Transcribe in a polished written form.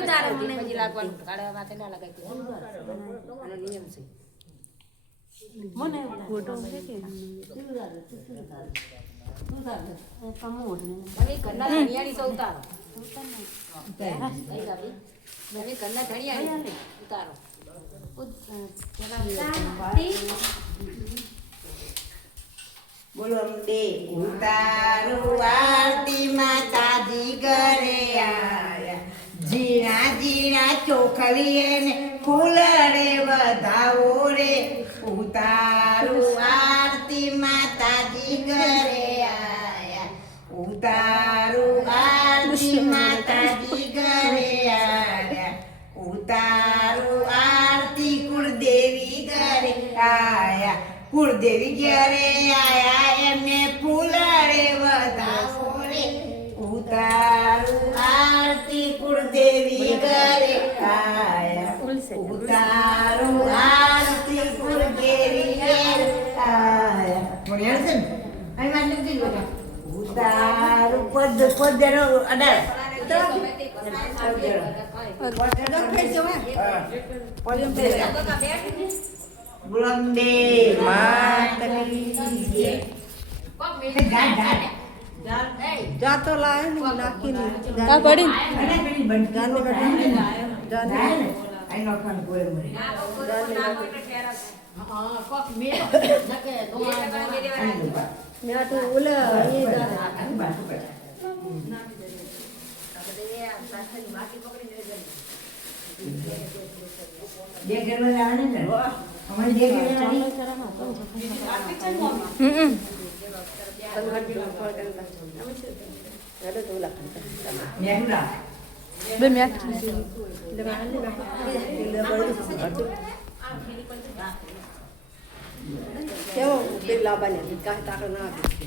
ઉતારો મને પછી લાગવાનું કાળા માથે ના લગાય કે આનો નિયમ છે મને ફોટો છે કે તમે કન્ના ધણિયાની સો ઉતારો તમે કન્ના ધણિયાની ઉતારો બોલો દે ઉતારું આરતી માતાજી ઘરે આયા જીણા જીણા ચોખલીએ ને ફૂલડે વધાવો રે ઉતારું આરતી માતાજી ઘરે આયા ઉતારું આરતી માતાજી ઘરે આયા ઉતારું આરતી કુળદેવી ઘરે આયા કુળદેવી ઘરે આયા એમને ફૂલડે વધાવો રે ઉતારું આરતી કુળદેવી ઘરે આયા ઉતારું આરતી કુળદેવી ઘરે આયા મોણ્યા છે ને અહીં વાત નથી બોલા ઉતારું પદરો અડાર બુલંદે માતની જાતો લાય ને નાખી ને આ પડી જાને કઢી જાને આઈ નો ખાન કોઈ મરે હા કોક મે નકે મેં તો ઓલા એ બે ઘરમાં લાવને ને અમારી બે ઘરમાં મેહુલા બે મિનિટ કેવો પેલા બને કાઢ તાકો ના આપે